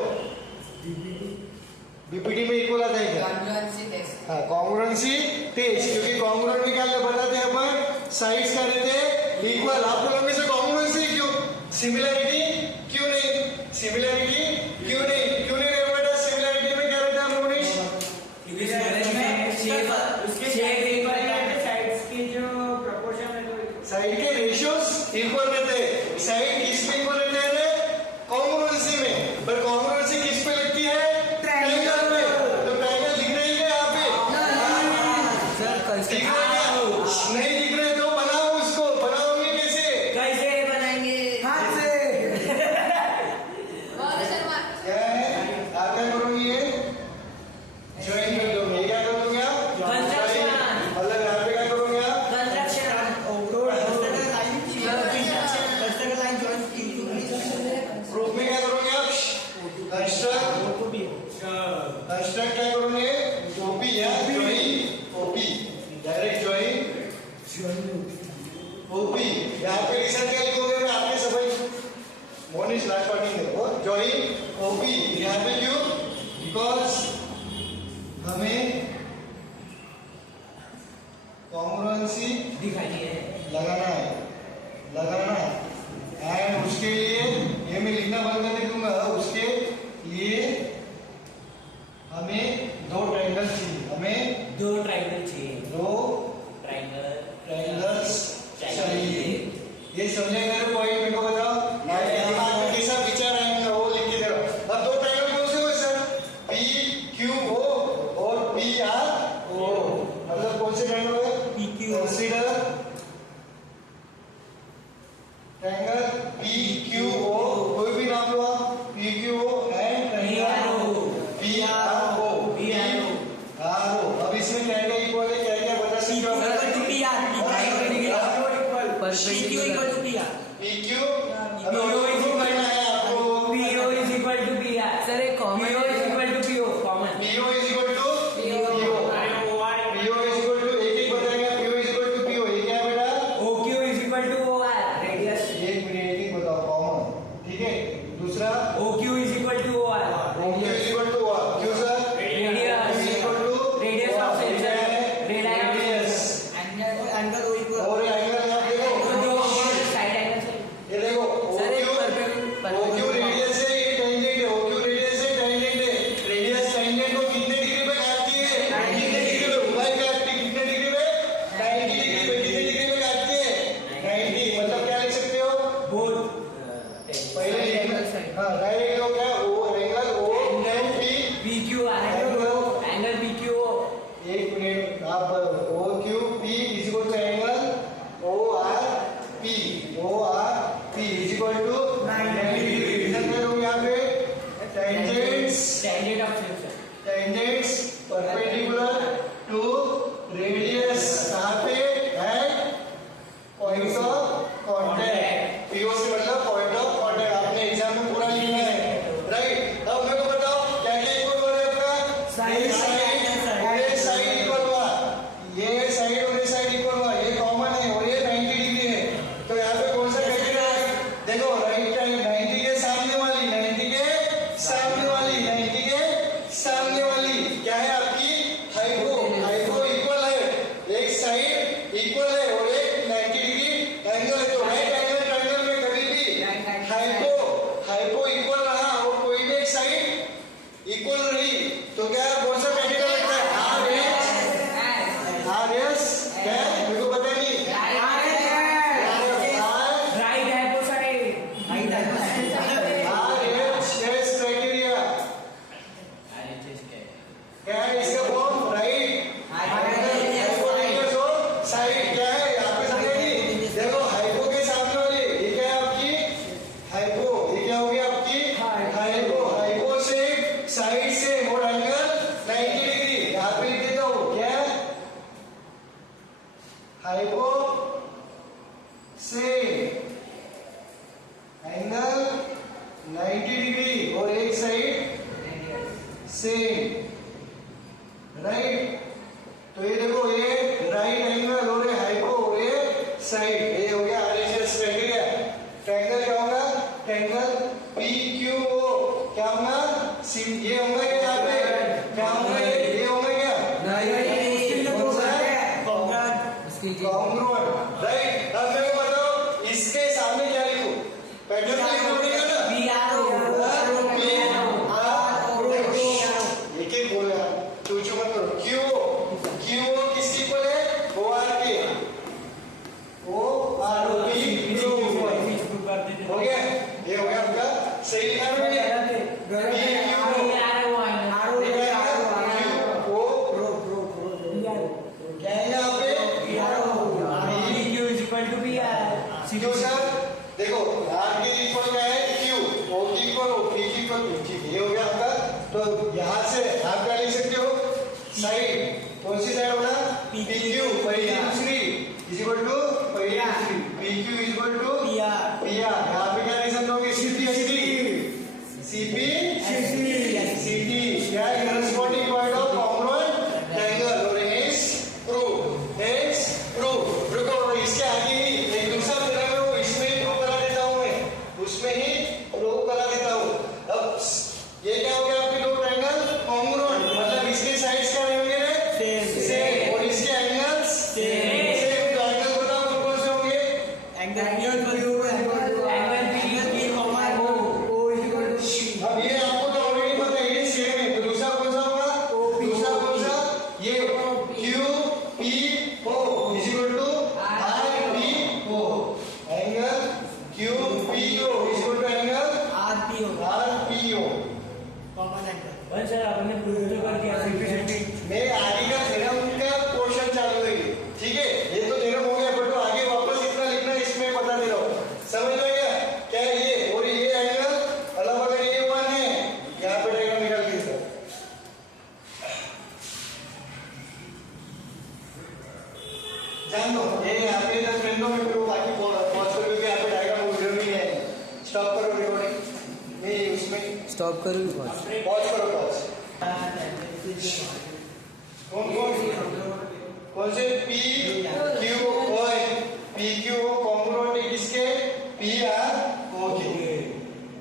बीपीटी में इक्वल आ जाएगा कॉन्ग्रुएंसी टेस्ट हाँ कॉन्ग्रुएंसी टेस्ट क्योंकि कॉन्ग्रुएंट में क्या बताते हैं अपन साइड्स क्या रहते हैं इक्वल आप लोगों में से कॉन्ग्रुएंसी क्यों सिमिलरिटी क्यों नहीं सिमिलरिटी क्यों नहीं बेटा सिमिलरिटी में क्या रहता है मोनिश क्योंकि में शेप उसके साइड्स के जो प्रोपोर्शन है तो साइड के रेशियोज इक्वल रहते हैं साइड किस में इक्वल रहते हैं कॉन्ग्रुएंसी में पर कॉन्ग्रुएंसी किस पे लगती है ट्रायंगल पे तो ट्रायंगल दिख रही है यहाँ पे सर दिख रहा है क्या? नहीं दिख रहे तो बनाओ उसको बनाओगे कैसे कैसे बनाएंगे हाथ से क्या है आप क्या करोगे ये ज्वाइन कर दोगे ये क्या करोगे आप Construction. मतलब यहाँ पे क्या करोगे आप कंस्ट्रक्शन प्रूफ में क्या करोगे आप कंस्ट्रक्ट क्या करोगे ओपी या join OP direct join OP यहाँ पे रिजल्ट क्या लिखोगे मैं आपने समझ मोनिश लास्ट पार्टी देखो ज्वाइन ओपी यहाँ पे क्यों बिकॉज हमें कॉन्ग्रुएंसी दिखाई है लगाना है एंड उसके लिए ये मैं लिखना बंद कर दूंगा उसके लिए हमें दो ट्रायंगल चाहिए हमें दो ट्रायंगल चाहिए दो ट्रायंगल्स चाहिए ये समझेंगे मेरे पॉइंट मेरे को बताओ आपके कैसा विचार आएगा वो लिख के दे रहा हूं अब दो ट्रायंगल कौन से हुए सर PQO और PRO मतलब कौन से ट्रायंगल हुए PQ कंसीडर ट्रायंगल PQO कोई भी नाम लो आप PQO एंड ट्रायंगल PRO अब इसमें क्या क्या इक्वल है क्या क्या बता सकते हो PQ अब प्रूव करना है आपको सर एक common PO is equal to PO PO is equal to एक बताएगा PO is equal to PO ये क्या है बेटा एक मिनट एक बताओ कॉमन ठीक है दूसरा OQ is equal to what क्यों sir Radius. is equal to Radius of sensor. radius और ये एंगल आप देखो ये देखो OQ रेडियस है ये टेंजेंट है OQ रेडियस है टेंजेंट है रेडियस टेंजेंट को कितने डिग्री पे काटती है 90 डिग्री पे ऊपर काटती है कितने डिग्री पे 90 डिग्री पे कितने डिग्री पे काटती है 90 मतलब क्या लिख सकते हो पहले हाँ डायरेक्ट हो गया ओ एंगल एक मिनट आप OQP is equal to angle ORP is equal to 90 degree reason क्या होगा यहाँ पे टेंजेंट्स परपेंडिकुलर टू रेडियस कहाँ पे है पॉइंट ऑफ कांटेक्ट PO से मतलब पॉइंट ऑफ कांटेक्ट आपने एग्जाम में पूरा लिखना है राइट अब मेरे को बताओ क्या क्या इक्वल हो रहा है अपना साइड इक्वल हुआ ये साइड इक्वल हुआ ये कॉमन है और ये 90 डिग्री है तो यहाँ पे कौन सा क्राइटेरिया है देखो राइट टाइम 90 के सामने वाली 90 के सामने वाली क्या है क्या है इसका फॉर्म? राइट साइड क्या है आपको समझेगी? देखो हाइपो के सामने वाली ये क्या है आपकी? हाइपो। ये क्या होगी आपकी? हाइपो। हाइपो से साइड से और एंगल 90 डिग्री। यहाँ पे लिख देता हूँ क्या? हाइपो से एंगल 90 डिग्री और एक साइड से राइट। तो ये देखो ये राइट एंगल और ये हाइपो और ये साइड, ये हो गया आरएचएस क्राइटेरिया। ट्रायंगल क्या होगा? ट्रायंगल पीक्यूओ क्या होगा? ये होगा क्या? यहाँ पे क्या होगा? ये होगा क्या? Congruent right. अब मेरे को बताओ इसके सामने क्या लिखूं? पैटर्न तो लिखना पड़ेगा ना। एक एक बोला तू जो मत करो। क्यू किसकी इक्वल है? ओ आर के। ओ आर पी हो गया। ये हो गया आपका सही लिखा है मैंने। क्या है यहाँ पे? क्यों सर? देखो आर के इक्वल क्या है? क्यू। ओ की इक्वल ओ, पी की इक्वल पी। ठीक है ये हो गया आपका। तो यहाँ से आप क्या लिख सकते हो? साइड कौन सी साइड होगा? पी क्यू पहली दूसरी इज इक्वल टू पहली दूसरी। P Q is equal to P R. यहाँ पे क्या लिख सकते हो? सीपी सीपी सीटी क्या है? Corresponding point of congruent triangle और इज प्रूव। रुको इसके आगे ही एक दूसरा फिगर है वो इसमें ही प्रूव करा देता हूँ मैं, उसमें ही प्रूव करा देता हूँ। अब ये क्या हो गया आपके दो ट्रायंगल कॉन्ग्रुएंट, मतलब इसके साइड्स क्या रहेंगे रे? सेम और इसके एंगल्स सेम। तो एंगल बताओ कौन कौन से होंगे? अब ये आपको तो ऑलरेडी पता है ये सेम है। तो दूसरा कौन सा होगा? दूसरा कौन सा? ये Q P O is equal to R P O. Angle Q P O is equal to angle R P O. Sir आपने प्रूव तो कर दिया। मेरे आगे का थ्योरम का पोर्शन चालू है ठीक है। ये तो थ्योरम हो गया बट तो आगे वापस इतना लिखना इसमें बता दे रहा हूँ। समझ में गया क्या? ये और ये एंगल मतलब अगर ये 1 है यहाँ पे डायग्राम निकाल के इसका जान दो। ये यहाँ पे 10 मिनटों में फिर बाकी पॉज कर क्योंकि यहाँ पे डायग्राम वीडियो में नहीं आएगा। स्टॉप करो रिकॉर्डिंग। नहीं उसमें स्टॉप करो। पॉज करो पॉज। कौन से P Q O P Q O congruent है किसके? पी आर ओ के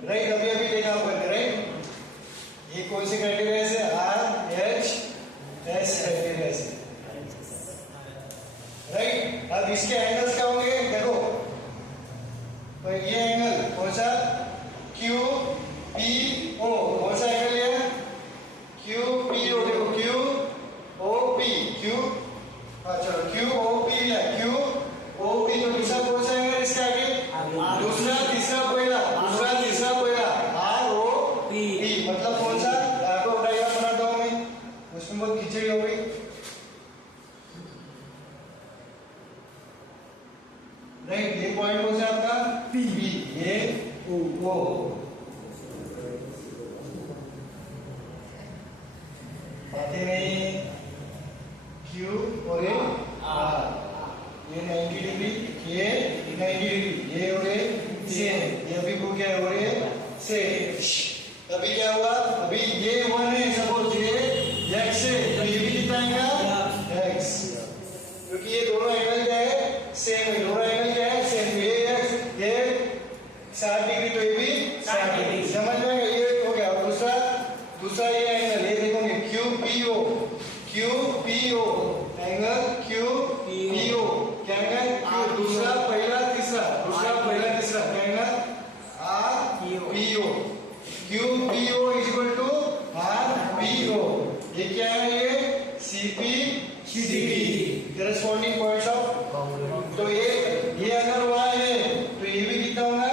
राइट। अभी देखा अपन राइट। ये कौन से क्राइटेरिया से? आर एच एस क्राइटेरिया से राइट। अब इसके एंगल्स क्या होंगे देखो। तो ये एंगल कौन सा? Q P O. कौन सा एंगल लिया? Q P O. देखो क्यू ओ पी क्यू चलो क्यू ओ पी लिया। क्यू ओ पी तो दूसरा कौन सा एंगल इसके आगे? दूसरा तीसरा पहला आर ओ पी। मतलब कौन सा? आपको डायग्राम बनाता हूँ मैं, उसमें बहुत खिचड़ी हो गई राइट। ये पॉइंट कौन सा आपका? पी। ये ओ बातें नहीं। क्यू और ये आर। ये 90 डिग्री ये 90 डिग्री ये और ये सेम। ये अभी को क्या है? और ये सेम। अभी क्या हुआ? अभी ये 1 है सपोज ये x है तो ये भी कितना आएगा? x क्योंकि ये दोनों एंगल क्या है? सेम है। दोनों एंगल क्या है? सेम। ये x ये 60 डिग्री तो ये भी 60 डिग्री। समझ में आएगा? ये हो गया। दूसरा ये एंगल ये देखोगे Q P O angle Q P O क्या एंगल? दूसरा पहला तीसरा angle R P O. Q P O is equal to R P O. ये क्या है? ये C P C T corresponding points of. तो ये अगर y है तो ये भी कितना होगा?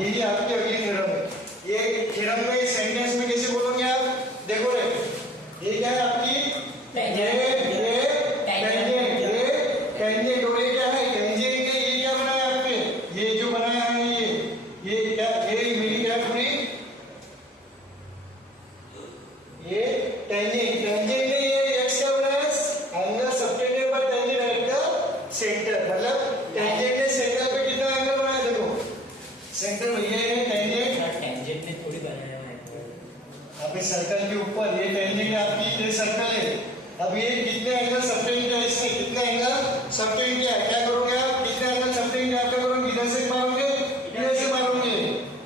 यही आपकी अगली थ्योरम है। ये थ्योरम में सेंटेंस में कैसे बोलोगे आप? देखो रे ये टेंजेंट टेंजेंट ने ये एक्स क्या बनाया angle subtended by tangent at the centre मतलब टेंजेंट ने सेंटर पे कितना एंगल बनाया देखो सेंटर में ये है टेंजेंट टेंजेंट ने थोड़ी बनाया है अभी सर्कल के ऊपर ये टेंजेंट आपकी ये सर्कल है अब ये कितने एंगल सबटेंड है इसमें कितना एंगल सबटेंड है क्या करोगे आप कितने एंगल सबटेंड है आप क्या करोगे इधर से मारोगे इधर से मारोगे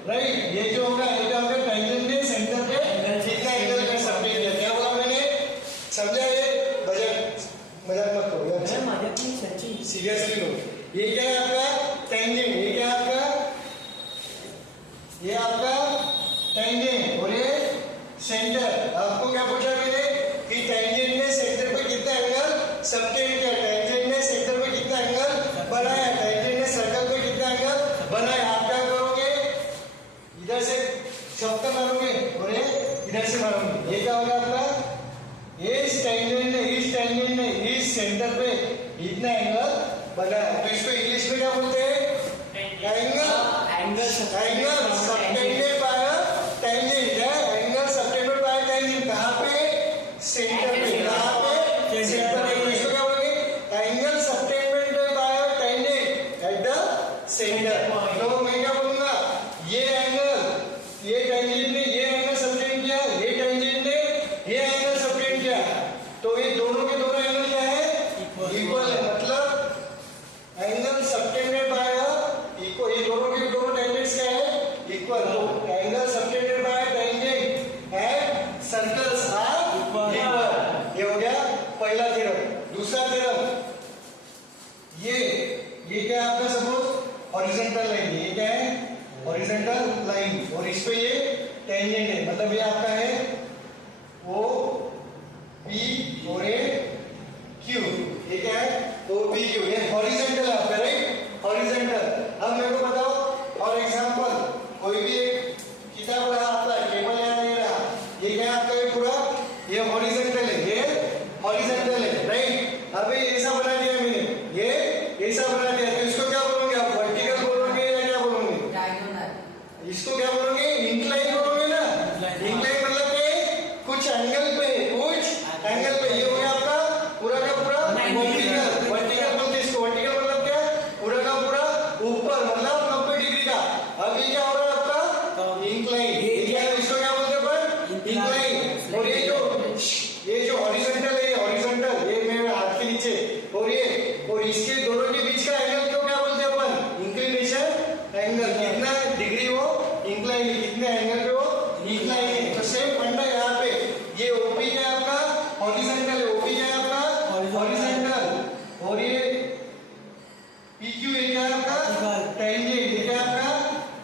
राइट ये जो होगा ये क्या होगा टेंजेंट ने सेंटर पे कितना एंगल का सबटेंड है क्या बोला मैंने समझा ये बजट मजाक मत करो यार मैं मजाक नहीं सच्ची सीरियसली लो ये क्या है आपका टेंजेंट ये क्या है आपका ये आपका टेंजेंट और ये सेंटर आपको क्या पूछा मैंने कि टेंजेंट ने सेंटर पे कितना एंगल सबटेंड किया टेंजेंट ने सेंटर पे कितना एंगल बनाया टेंजेंट ने सर्कल पे कितना एंगल बनाया आप क्या करोगे इधर से चौका मारोगे और ये इधर से मारोगे ये क्या होगा आपका इस टेंजेंट ने इस सेंटर पे इतना एंगल बनाया तो इसको इंग्लिश में क्या बोलते हैं एंगल सबटेंडेड बाय टेंजेंट है एंगल सबटेंडेड बाय टेंजेंट कहां पे सेंटर पे कहां पे सेंटर पे इसको क्या बोलेंगे angle subtended by tangent at the centre तो मैं क्या बोलूंगा ये एंगल ये टेंजेंट ने ये एंगल सबटेंड किया ये टेंजेंट ने ये एंगल सबटेंड किया तो ये दोनों के दोनों एंगल क्या है इक्वल है मतलब एंगल सबटेंडेड बाय इक्वल ये दोनों के दोनों टेंजेंट्स क्या है इक्वल तो angle subtended by tangent and circles are equal ये हो गया पहला थ्योरम दूसरा थ्योरम ये क्या है आपका सपोज हॉरिजॉन्टल लाइन ये क्या है हॉरिजॉन्टल लाइन और इस पे ये टेंजेंट है मतलब ये आपका है ओ बी और ए क्यू ये क्या है ओ बी क्यू ये हॉरिजॉन्टल है आपका राइट हॉरिजॉन्टल अब मेरे को बताओ फॉर एग्जांपल कोई भी एक किताब रहा आपका टेबल यहाँ नहीं रहा ये क्या है आपका ये पूरा ये हॉरिजॉन्टल है ये हॉरिजॉन्टल है राइट अभी ऐसा बना दिया मैंने ये ऐसा बना दिया तो इसको क्या बोलोगे आप वर्टिकल बोलोगे या क्या बोलोगे डायगोनल इसको क्या बोलोगे इंक्लाइन बोलोगे ना इंक्लाइन मतलब कि कुछ एंगल पे ये हो गया आपका पूरा का पूरा वर्टिकल वर्टिकल बोलते हैं इसको वर्टिकल मतलब क्या पूरा का पूरा ऊपर मतलब 90 डिग्री का अब ये क्या हो रहा है आपका इंक्लाइन ये क्या है इसको क्या बोलते हैं अपन इंक्लाइन और ये जो हॉरिजॉन्टल है हॉरिजॉन्टल ये मेरे हाथ के नीचे और इसके दोनों के बीच का एंगल को क्या बोलते हैं अपन इंक्लिनेशन एंगल कितना डिग्री वो इंक्लाइन कितने एंगल पे वो इंक्लाइन है तो सेम फंडा यहाँ पे ये ओपी क्या है आपका हॉरिजॉन्टल है ओपी क्या है आपका हॉरिजॉन्टल और ये पीक्यू ये क्या है आपका टेंजेंट ये क्या है आपका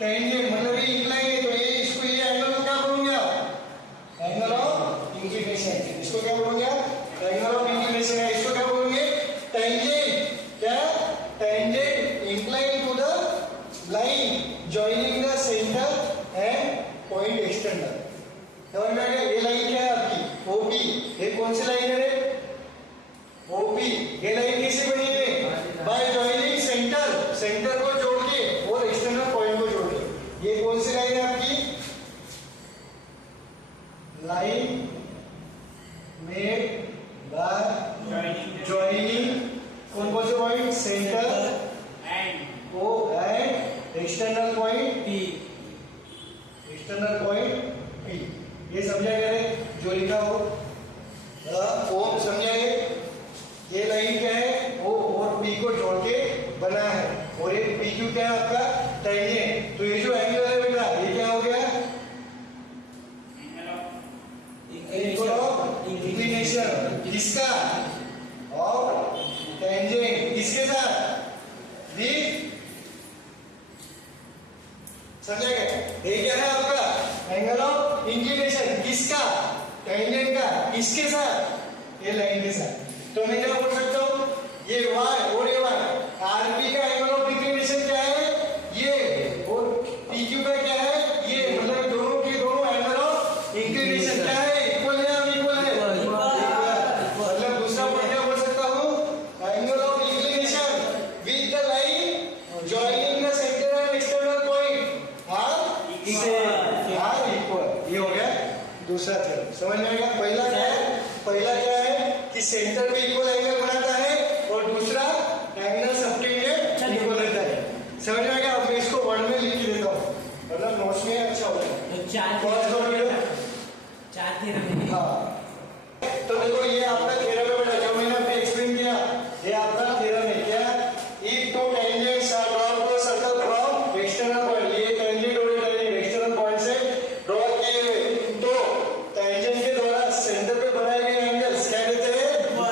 टेंजेंट मतलब ये इंक्लाइन है तो ये इसको ये एंगल को क्या बोलोगे आप एंगल ऑफ इंक्लिनेशन इसको क्या बोलोगे आप एंगल ऑफ इंक्लिनेशन है इसको क्या बोलोगे टेंजेंट क्या tangent incline to the line joining the centre and point external समझ में आ गया ये लाइन क्या है आपकी ओपी ये कौन सी लाइन है ओपी ये लाइन कैसे बनी है बाय जॉइनिंग सेंटर को जोड़ के और एक्सटर्नल पॉइंट को जोड़ के ये कौन सी लाइन है आपकी लाइन मेड बाय जॉइनिंग कौन से point centre O and external point P external point P ये समझा गया जो लिखा हो ओ समझा ये लाइन क्या है ओ और पी को जोड़ के बना है और ये पी क्यू क्या है आपका टेंजेंट तो ये जो एंगल है बेटा ये क्या हो गया इंक्लिनेशन किसका और टेंजेंट किसके साथ विद समझा गया ये क्या है आपका एंगल ऑफ इंक्लिनेशन किसका टेंजेंट का किसके साथ ये लाइन के साथ तो मैं क्या बोल सकता हूँ ये y और ये y आरपी का एंगल ऑफ इंक्लिनेशन क्या है ये और पीक्यू का क्या है ये मतलब दोनों के दोनों एंगल ऑफ इंक्लिनेशन क्या है इक्वल है अनइक्वल है मतलब दूसरा पॉइंट क्या बोल सकता हूँ angle of inclination with the line joining the centre and external point are equal ये हो गया दूसरा थ्योरम समझ में आ गया पहला क्या है इस सेंटर में इक्वल एंगल बनाता है और दूसरा एंगल सबटेंडेड इक्वल रहता है। समझ में आ गया? अब मैं इसको वर्ड में लिख के देता हूँ, मतलब नोट्स में अच्छा हो जाए। तो चार थ्योरम है। हाँ, तो देखो ये आपका थ्योरम है बेटा, जो मैंने आपको एक्सप्लेन किया, ये आपका थ्योरम है। क्या? If two tangents are drawn to a circle from external point, ये टेंजेंट और टेंजेंट एक्सटर्नल पॉइंट से ड्रॉ किए हुए, तो टेंजेंट के द्वारा सेंटर पे बनाए गए एंगल्स क्या कहते हैं?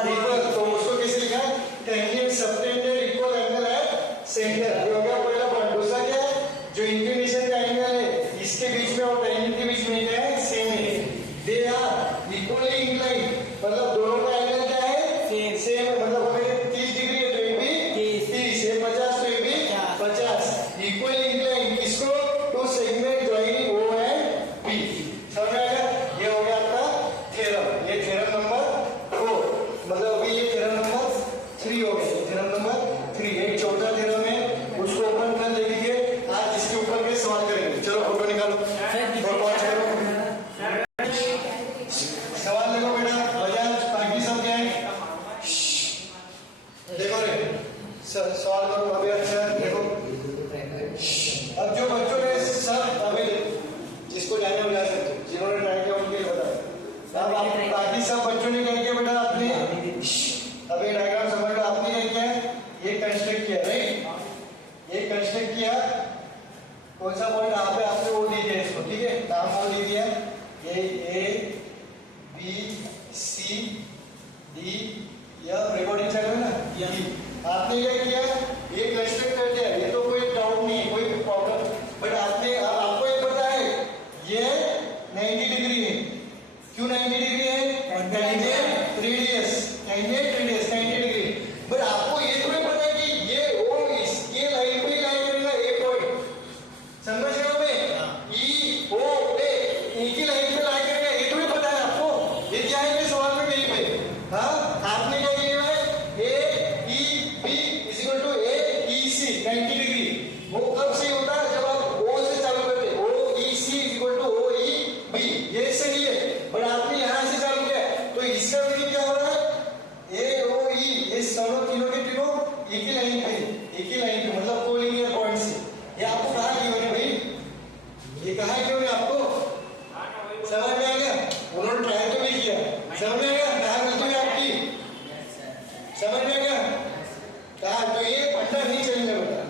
इक्वल। तो उसको कैसे लिखा? Tangent subtended equal angle at centre. ये हो गया पहला पॉइंट। दूसरा क्या है? जो इंक्लिनेशन का एंगल है इसके बीच में और टेंजेंट के बीच में क्या है? सेम है। दे आर इक्वली इंक्लाइंड, मतलब दोनों का एंगल क्या है? सेम है। मतलब हमें 30 डिग्री है तो ये भी 30 है, 50 तो ये भी 50। इक्वली इंक्लाइंड किसको? To segment joining O and B. समझ में आया? ये हो गया आपका थ्योरम। ये थ्योरम नंबर 4, मतलब अभी ये थ्योरम नंबर 3 हो गया। थ्योरम नंबर 3 एक चौथा थ्योरम है, उसको ओपन कर लेंगे। आज इसके ऊपर के सवाल करेंगे। चलो फोटो निकालो और पॉज करो। सवाल देखो बेटा, बजाज बाकी सब क्या है? देखो रे, सवाल करो अभी। अच्छा देखो, अब जो बच्चों ने सब अभी जिसको जाने वो जा सकते, जिन्होंने ट्राई किया उनके लिए बता। अब आप बाकी सब बच्चों ने क्या किया बेटा? आपने अभी डायग्राम समझ लो। आपने क्या किया? ये कंस्ट्रक्ट किया, राइट? ये कंस्ट्रक्ट किया। कौन सा पॉइंट? यहाँ पे आपने वो दी दिया इसको, ठीक है? नाम वो दी दिया, ये ए बी सी डी, यह रिकॉर्डिंग चल रहा है ना? आपने क्या किया? ये कंस्ट्रक्ट कर दिया, ये तो कोई डाउट नहीं है, कोई प्रॉब्लम। बट आपने अब आपको ये पता है ये 90 डिग्री है। क्यों 90 डिग्री है? Tangent radius 90 degree. बट आपको ये तो नहीं पता कि ये ओ इसके लाइन पे लाइन करेगा ए पॉइंट। समझ रहे हो? मैं ई ओ ए एक ही लाइन पे लाइन करेगा, ये तो नहीं पता है आपको। ये क्या है? ये सवाल में कहीं पे हाँ आपने क्या किया है? A E B is equal to A E C 90 degree. वो कब सही होता है? जब आप ओ से चालू करते हैं। O E C is equal to O E B, ये सही है। बट आपने यहां से चालू किया, तो इसका मीनिंग क्या हो रहा है? ए ओ ई, ये दोनों तीनों के तीनों एक ही लाइन पे, एक ही लाइन पे, मतलब कोलिनियर पॉइंट से। ये आपको कहा क्यों है भाई? ये कहा क्यों है आपको? समझ में आ गया? उन्होंने ट्राई तो भी किया। समझ में आ गया? कहा गलती है आपकी? समझ में आ गया? कहा तो ये फंडा नहीं चलेगा बेटा।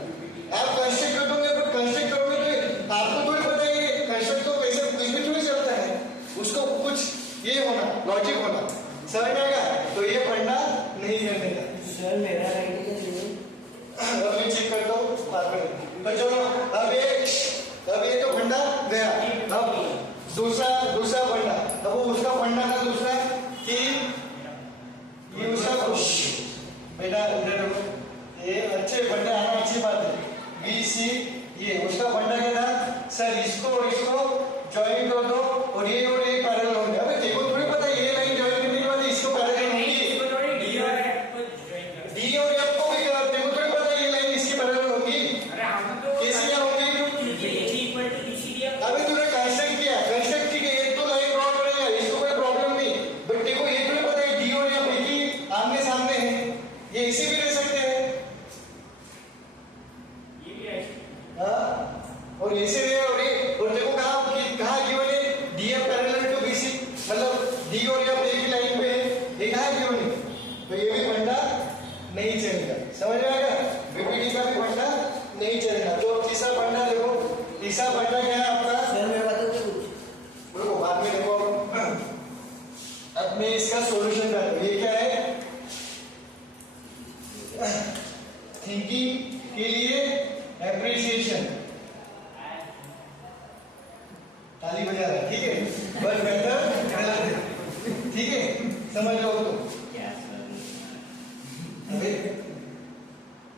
आप कंस्ट्रक्ट कर दोगे, बट कंस्ट्रक्ट करोगे तो आपको थोड़ी पता है कि कंस्ट्रक्ट तो वैसे कुछ भी थोड़ी चलता है, उसको कुछ ये होना, लॉजिक होना। समझ में आएगा? तो ये फंडा नहीं चलने का। सर मेरा राइट है। अब मैं चेक करता हूँ बाद में। तो चलो अब ये तो फंडा गया। अब दूसरा फंडा, अब वो उसका फंडा था दूसरा कि ये उसका बेटा इधर देखो, ये अच्छे फंडा आना अच्छी बात है। बी सी, ये उसका फंडा क्या था? सर इसको और इसको ज्वाइन कर दो और ये पैरेलल होंगे। अबे देखो थोड़ी पता ये लाइन ज्वाइन करने के बाद इसको पैरेलल होंगी। डी और एफ को भी देखो थोड़ी पता ये लाइन इसकी पैरेलल होगी। कैसे क्या होगी? अभी तूने कंस्ट्रक्ट किया, कंस्ट्रक्ट ठीक है, एक तो लाइन ड्रॉ करेगा, इसको कोई प्रॉब्लम नहीं। बट देखो ये तो पता है डी और एफ एक ही आमने सामने है, ये ऐसे भी रह सकते हैं। हाँ, और ऐसे रहे और देखो कहा गिवन है D F parallel to B C, मतलब डी और एफ एक ही लाइन पे है, ये कहा गिवन है। तो ये भी फंडा नहीं चलेगा। समझ में आएगा? बीपीडी का भी फंडा नहीं चलेगा। तो तीसरा फंडा देखो, तीसरा फंडा क्या है आपका? सर मैं बता दूं कुछ? देखो बाद में देखो। अब मैं इसका सॉल्यूशन करता हूं। ये क्या है? थिंकिंग के लिए एप्रिसिएशन। ताली बजा रहा है, ठीक है? बस बेहतर गलत है, ठीक है? समझ लो तो अबे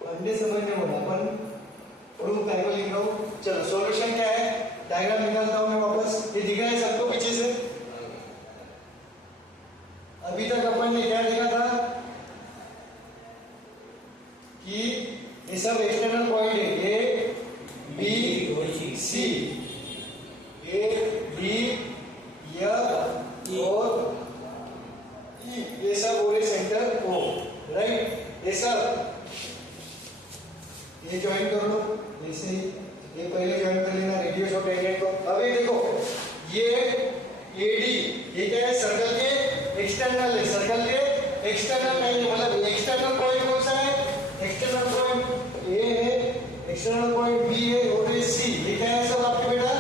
फंडे समझने वाला अपन प्रूफ करके लिख रहा हूं। चलो सॉल्यूशन क्या है? डायग्राम निकालता हूं मैं वापस। ये दिख रहा है सबको पीछे से? अभी तक अपन ने क्या देखा था कि ये सब एक्सटर्नल पॉइंट है, A B C, A B F और ये सब पूरे ऐसे ये पहले ज्वाइन कर लेना रेडियस ऑफ टेंजेंट को। अभी देखो ये एडी ये क्या है सर्कल के एक्सटर्नल है, सर्कल के एक्सटर्नल नहीं मतलब एक्सटर्नल पॉइंट कौन सा है, एक्सटर्नल पॉइंट ए है, एक्सटर्नल पॉइंट बी है और ये सी। ये क्या है सब आपके बेटा,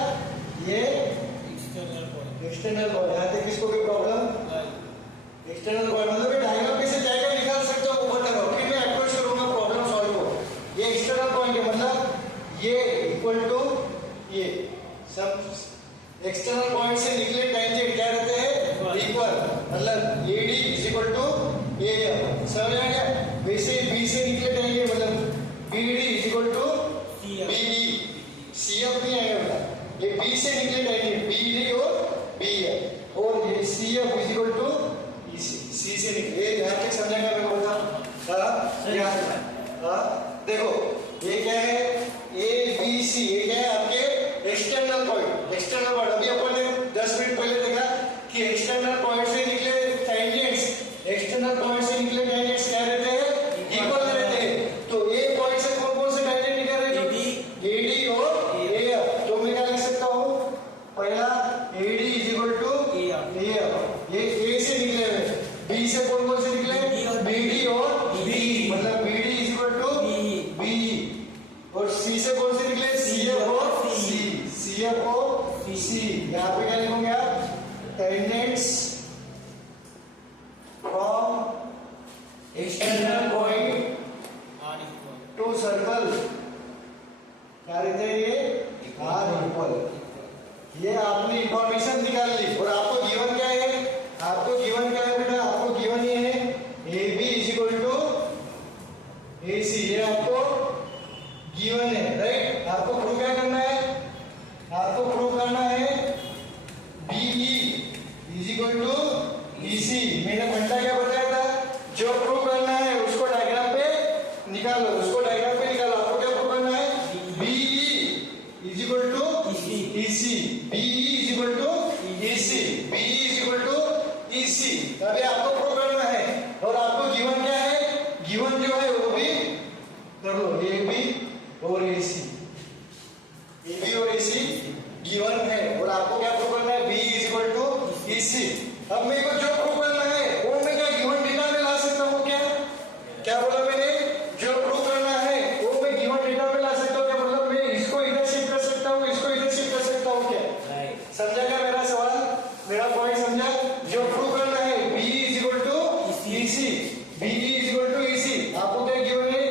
ये एक्सटर्नल पॉइंट। यहाँ तक किसको कोई प्रॉब्लम, एक्सटर्नल पॉइंट मतलब ये डायग्राम कैसे जाएगा निकाल सकते हो वो बताओ, फिर मैं अप्रोच करूंगा प्रॉब्लम सॉल्व को। ये एक्सटर्नल पॉइंट है मतलब ये इक्वल टू ये सब एक्सटर्नल पॉइंट से निकले टेंजेंट क्या रहते हैं इक्वल, मतलब A D is equal to A. समझ आ गया। वैसे बी से निकले टेंजेंट मतलब B D is equal to B E. C F नहीं आएगा बेटा, ये बी से निकले टेंजेंट बीडी और बी है और ये CF is equal to EC. C से निकले यहां तक समझेंगे मैं बोलता हां। देखो ये क्या है ए बी सी, ये क्या है आपके एक्सटर्नल पॉइंट। एक्सटर्नल पॉइंट अभी अपन ने 10 मिनट पहले देखा कि एक्सटर्नल पॉइंट से निकले टेंजेंट्स, एक्सटर्नल पॉइंट से निकले टेंजेंट्स क्या रहते हैं इक्वल रहते हैं। तो ए पॉइंट से कौन कौन से टेंजेंट निकल रहे हैं एडी और एएफ। तो मैं क्या लिख सकता हूं, पहला A D is equal to A F, ये ए से निकले हुए। बी से कौन कौन से निकले बीडी और बी मतलब B D is equal to B. और सी से कौन से निकले सीएफ और सी, सीएफ और सी। यहां पे क्या लिखोगे आप, tangents from external point two circle क्या रहते हैं ये आर इक्वल। ये आपने इंफॉर्मेशन निकाल ली और आपको गिवन क्या है, आपको गिवन क्या है बेटा, आपको गिवन ये है A B is equal to A C. ये आपको गिवन है राइट। आपको प्रूव क्या करना है, आपको प्रूव करना है B E is equal to E C. मैंने घंटा क्या बताया था, जो प्रूव करना है उसको डायग्राम पे निकालो, उसको डायग्राम पे निकालो। आपको क्या प्रूव करना है B E is equal to E C, B E is equal to E C, B E is equal to E C. अभी आपको प्रूव करना है और आपको गिवन क्या है, गिवन जो है वो भी कर लो ए बी और ए सी। ए बी और ए सी गिवन है और आपको क्या प्रूव करना है B is equal to E सी। अब मेरे को जो प्रूव करना है वो मैं क्या गिवन डेटा में ला सकता हूँ क्या, क्या बोला मैंने, जो प्रूव करना है वो मैं गिवन डेटा में ला सकता हूँ क्या, मतलब मैं इसको इधर शिफ्ट कर सकता हूँ, इसको इधर शिफ्ट कर सकता हूँ क्या। समझा क्या मेरा सवाल, मेरा पॉइंट समझा। जो प्रूव करना है B is equal to E C, B is equal to E C. आपको क्या गिवन है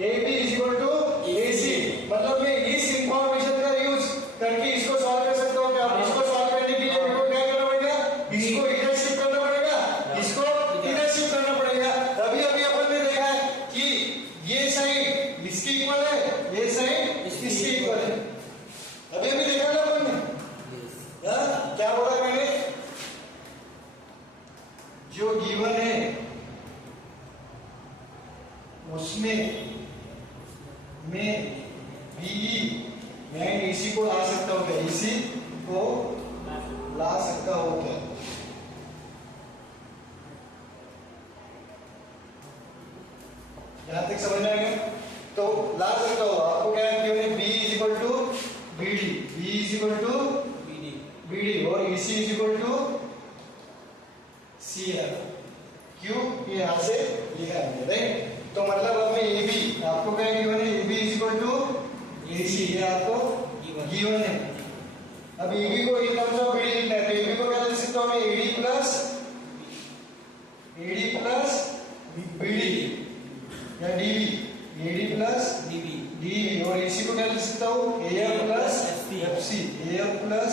A B is equal to A C, मतलब मैं इस इंफॉर्मेशन का यूज करके इसको सॉल्व कर सकता हूँ क्या। इसको सॉल्व करने के लिए मेरे को क्या करना पड़ेगा, इसको इधर शिफ्ट करना पड़ेगा, इसको इधर शिफ्ट करना पड़ेगा। अभी अभी अपन ने देखा है कि ये साइड इसकी इक्वल है, ये साइड इसकी इक्वल है। अभी अभी देखा ना अपन ने, क्या बोला मैंने, जो गिवन है उसमें मैं बीई एंड एसी को ला सकता हूँ क्या, एसी को ला सकता हूँ क्या। यहां तक समझ आएगा तो ला सकता हूँ। आपको क्या है, B is equal to B D, B is equal to B D और A C is equal to C है। क्यों, ये यहां से लिखा है राइट। तो मतलब अब मैं ए बी, आपको क्या गिवन है, A B is equal to A C, ये आपको गिवन है। अब ए बी को इन टर्म्स ऑफ बीडी लिखना है तो ए बी को क्या लिख सकता हूं मैं, एडी प्लस बीडी या डीबी, एडी प्लस डीबी। और एसी को क्या लिख सकता हूं, A F plus F C, A F plus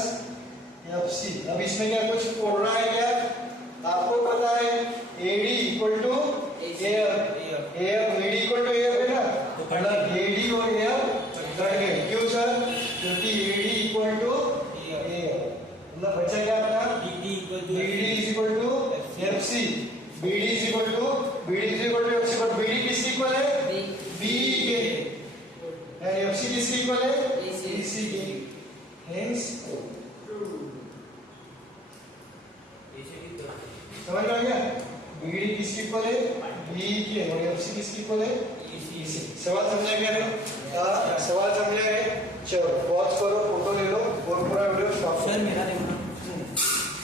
F C. अब इसमें क्या कुछ बोल रहा है क्या, आपको पता है A D equal to A F, A F A D equal to A F है ना, तो मतलब एडी और एएफ कट गए। क्यों सर, क्योंकि एडी इक्वल टू एएफ, मतलब बचा क्या अपना B D is equal to F C, B D is equal to F C. But B D किसकी इक्वल है, बी के, एंड एफसी किसकी इक्वल है, एसी के। हेंस समझ में आ गया, बीडी किसकी इक्वल है, बी की है और एफ सी किसकी इक्वल है इसी। सवाल समझा क्या रे? सवाल समझा है? चलो पॉज करो, फोटो ले लो और पूरा वीडियो स्टॉप सर मेरा